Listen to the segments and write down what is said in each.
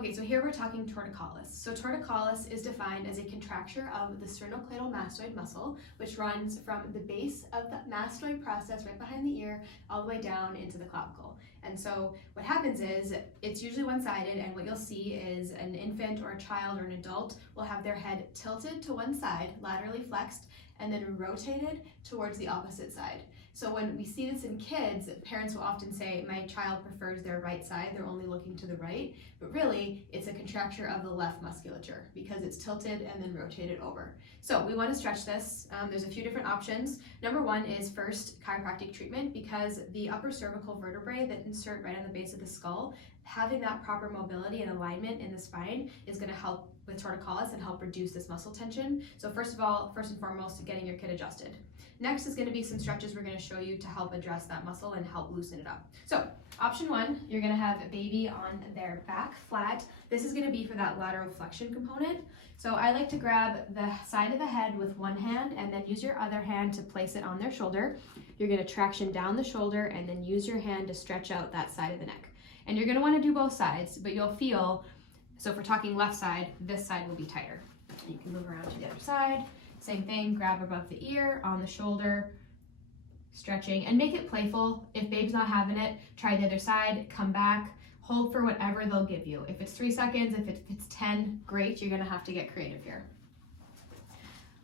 Okay, so here we're talking torticollis. So torticollis is defined as a contracture of the sternocleidomastoid muscle, which runs from the base of the mastoid process right behind the ear all the way down into the clavicle. And so what happens is it's usually one-sided, and what you'll see is an infant or a child or an adult will have their head tilted to one side, laterally flexed, and then rotated towards the opposite side. So when we see this in kids, parents will often say, my child prefers their right side, they're only looking to the right, but really it's a contracture of the left musculature because it's tilted and then rotated over. So we want to stretch this. There's a few different options. Number one is first chiropractic treatment, because the upper cervical vertebrae that insert right on the base of the skull, having that proper mobility and alignment in the spine is going to help with torticollis and help reduce this muscle tension. So first and foremost, getting your kid adjusted. Next is going to be some stretches we're going to show you to help address that muscle and help loosen it up. So option one, you're going to have a baby on their back flat. This is going to be for that lateral flexion component. So I like to grab the side of the head with one hand and then use your other hand to place it on their shoulder. You're going to traction down the shoulder and then use your hand to stretch out that side of the neck. And you're going to want to do both sides, but you'll feel, so if we're talking left side, this side will be tighter. You can move around to the other side. Same thing, grab above the ear, on the shoulder, stretching, and make it playful. If babe's not having it, try the other side, come back, hold for whatever they'll give you. If it's 3 seconds, if it's 10, great, you're gonna have to get creative here.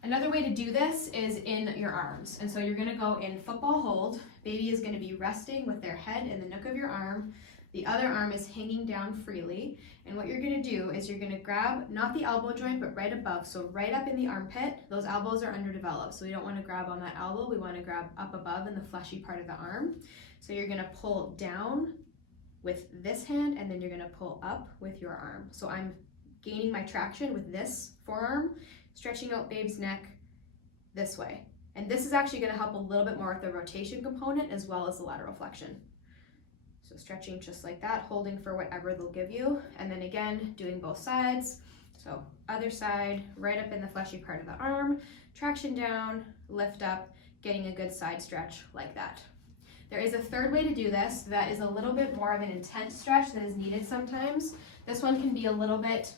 Another way to do this is in your arms. And so you're gonna go in football hold. Baby is gonna be resting with their head in the nook of your arm. The other arm is hanging down freely. And what you're gonna do is you're gonna grab, not the elbow joint, but right above. So right up in the armpit, those elbows are underdeveloped. So we don't wanna grab on that elbow, we wanna grab up above in the fleshy part of the arm. So you're gonna pull down with this hand, and then you're gonna pull up with your arm. So I'm gaining my traction with this forearm, stretching out babe's neck this way. And this is actually gonna help a little bit more with the rotation component as well as the lateral flexion. So stretching just like that, holding for whatever they'll give you. And then again, doing both sides. So other side, right up in the fleshy part of the arm, traction down, lift up, getting a good side stretch like that. There is a third way to do this that is a little bit more of an intense stretch that is needed sometimes. This one can be a little bit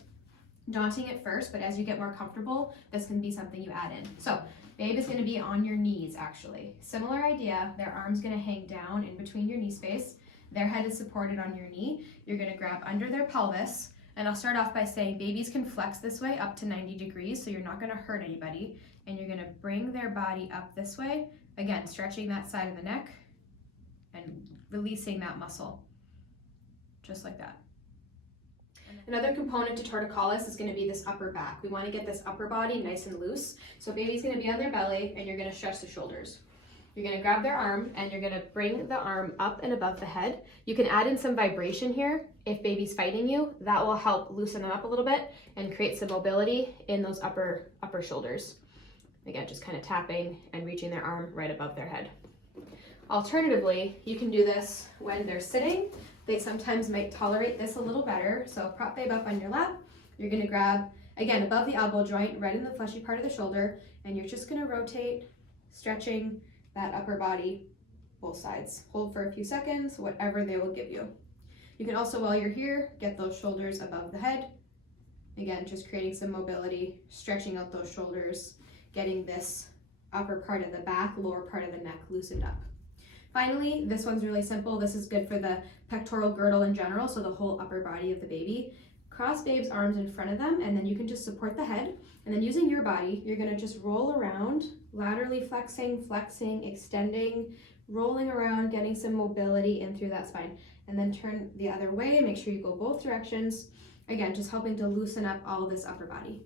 daunting at first, but as you get more comfortable, this can be something you add in. So babe is gonna be on your knees actually. Similar idea, their arm's gonna hang down in between your knee space. Their head is supported on your knee. You're gonna grab under their pelvis, and I'll start off by saying babies can flex this way up to 90 degrees, so you're not gonna hurt anybody. And you're gonna bring their body up this way, again, stretching that side of the neck and releasing that muscle, just like that. Another component to torticollis is gonna be this upper back. We wanna get this upper body nice and loose. So baby's gonna be on their belly, and you're gonna stretch the shoulders. You're gonna grab their arm and you're gonna bring the arm up and above the head. You can add in some vibration here. If baby's fighting you, that will help loosen them up a little bit and create some mobility in those upper shoulders. Again, just kind of tapping and reaching their arm right above their head. Alternatively, you can do this when they're sitting. They sometimes might tolerate this a little better. So prop babe up on your lap. You're gonna grab, again, above the elbow joint, right in the fleshy part of the shoulder, and you're just gonna rotate, stretching that upper body, both sides. Hold for a few seconds, whatever they will give you. You can also, while you're here, get those shoulders above the head. Again, just creating some mobility, stretching out those shoulders, getting this upper part of the back, lower part of the neck loosened up. Finally, this one's really simple. This is good for the pectoral girdle in general, so the whole upper body of the baby. Cross babe's arms in front of them, and then you can just support the head. And then using your body, you're gonna just roll around, laterally flexing, extending, rolling around, getting some mobility in through that spine. And then turn the other way, make sure you go both directions. Again, just helping to loosen up all this upper body.